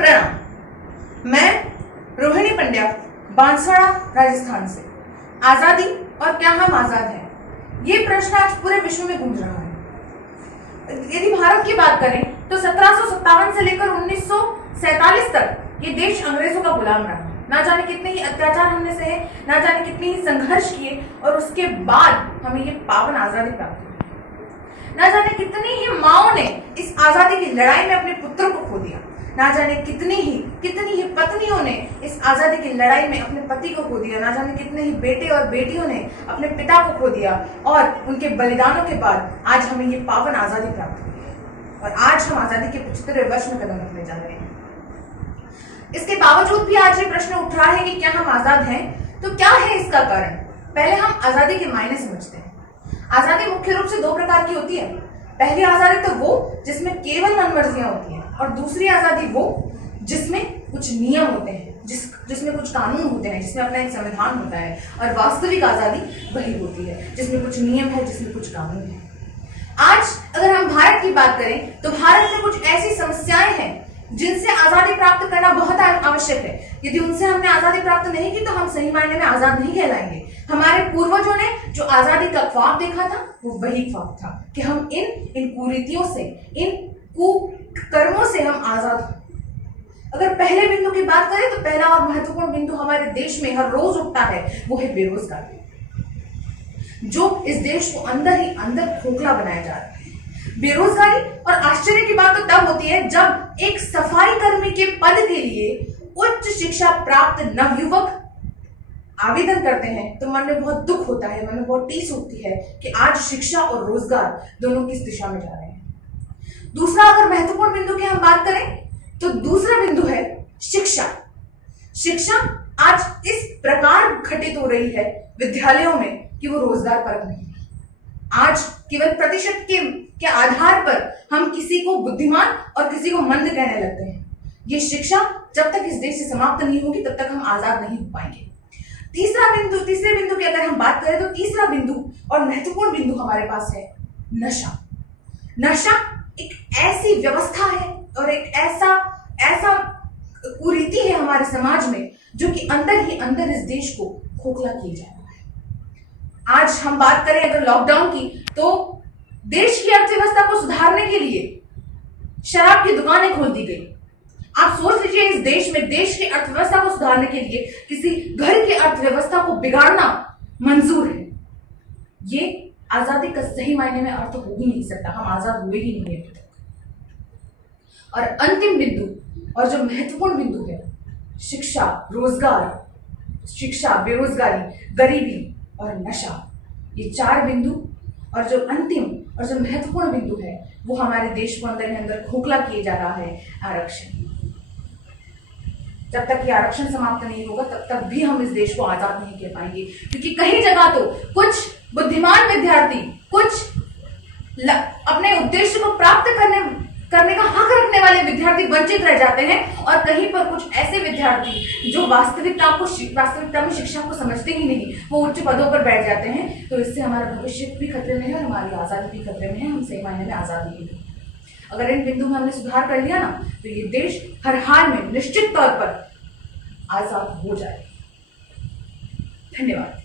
प्रणाम। मैं रोहिणी पंड्या बांसवाड़ा राजस्थान से। आजादी और क्या हम आजाद हैं, ये प्रश्न आज पूरे विश्व में गूंज रहा है। यदि भारत की बात करें तो 1757 से लेकर 1947 तक ये देश अंग्रेजों का गुलाम रहा। ना जाने कितने ही अत्याचार हमने सहे, ना जाने कितने ही संघर्ष किए, और उसके बाद हमें ये पावन आजादी प्राप्त हुई। ना जाने कितनी ही माओं ने इस आजादी की लड़ाई में अपने पुत्रों को खो दिया। ना जाने कितनी ही पत्नियों ने इस आजादी की लड़ाई में अपने पति को खो दिया। ना जाने कितने ही बेटे और बेटियों ने अपने पिता को खो दिया, और उनके बलिदानों के बाद आज हमें ये पावन आजादी प्राप्त हुई है। और आज हम आजादी के 75वें वर्ष में कदम रखने जा रहे हैं। इसके बावजूद भी आज ये प्रश्न उठ रहा है कि क्या हम आजाद हैं? तो क्या है इसका कारण? पहले हम आजादी के मायने समझते हैं। आजादी मुख्य रूप से दो प्रकार की होती है। पहली आजादी तो वो जिसमें केवल मनमर्जियां होती हैं, और दूसरी आजादी वो जिसमें कुछ नियम होते हैं, जिसमें कुछ कानून होते हैं, जिसमें अपना एक संविधान होता है। और वास्तविक आजादी वही होती है जिसमें कुछ नियम है, जिसमें कुछ कानून है। आज अगर हम भारत की बात करें तो भारत में कुछ ऐसी समस्याएं हैं जिनसे आजादी प्राप्त करना बहुत आवश्यक है। यदि उनसे हमने आजादी प्राप्त नहीं की तो हम सही मायने में आजाद नहीं कहलाएंगे। हमारे पूर्वजों ने जो आजादी का ख्वाब देखा था वो वही ख्वाब था कि हम इन कुरीतियों से, इन कुकर्मों से हम आजाद हो। अगर पहले बिंदु की बात करें तो पहला और महत्वपूर्ण बिंदु हमारे देश में हर रोज उठता है, वो है बेरोजगारी, जो इस देश को अंदर ही अंदर खोखला बनाया जा रहा है। बेरोजगारी, और आश्चर्य की बात तो तब होती है जब एक सफाई कर्मी के पद के लिए उच्च शिक्षा प्राप्त नवयुवक आवेदन करते हैं तो मन में बहुत दुख होता है, मन में बहुत टीस होती है कि आज शिक्षा और रोजगार दोनों किस दिशा में जा रहे हैं। दूसरा, अगर महत्वपूर्ण बिंदु की हम बात करें तो दूसरा बिंदु है शिक्षा। शिक्षा आज इस प्रकार घटित हो रही है विद्यालयों में कि वो रोजगार परक नहीं है। आज केवल प्रतिशत के आधार पर हम किसी को बुद्धिमान और किसी को मंद कहने लगते हैं। ये शिक्षा जब तक इस देश से समाप्त नहीं होगी तब तक हम आजाद नहीं हो पाएंगे। तीसरे बिंदु की अगर हम बात करें तो तीसरा बिंदु और महत्वपूर्ण बिंदु हमारे पास है नशा। नशा एक ऐसी व्यवस्था है और एक ऐसा कुरीति है हमारे समाज में जो कि अंदर ही अंदर इस देश को खोखला किए जा रहा है। आज हम बात करें अगर लॉकडाउन की तो देश की अर्थव्यवस्था को सुधारने के लिए शराब की दुकानें खोल दी गई। आप सोच लीजिए, इस देश में देश की अर्थव्यवस्था को सुधारने के लिए किसी घर की अर्थव्यवस्था को बिगाड़ना मंजूर है। ये आजादी का सही मायने में अर्थ हो ही नहीं सकता। हम आजाद हुए ही नहीं अभी तक। और अंतिम बिंदु और जो महत्वपूर्ण बिंदु है शिक्षा, रोजगार, शिक्षा, बेरोजगारी, गरीबी और नशा, ये चार बिंदु और जो अंतिम और जो महत्वपूर्ण बिंदु है वो हमारे देश को अंदर ही अंदर खोखला किए जा रहा है आरक्षण। जब तक ये आरक्षण समाप्त नहीं होगा तब तक भी हम इस देश को आजाद नहीं कह पाएंगे, क्योंकि कहीं जगह तो कुछ बुद्धिमान विद्यार्थी, कुछ अपने उद्देश्य को प्राप्त करने का हक रखने वाले विद्यार्थी वंचित रह जाते हैं, और कहीं पर कुछ ऐसे विद्यार्थी जो वास्तविकता में शिक्षा को समझते ही नहीं, वो उच्च पदों पर बैठ जाते हैं। तो इससे हमारा भविष्य भी खतरे में है और हमारी आजादी भी खतरे में है। हम सही मायने में आजाद नहीं है। अगर इन बिंदु में हमने सुधार कर लिया ना तो ये देश हर हाल में निश्चित तौर पर आजाद हो जाए। धन्यवाद।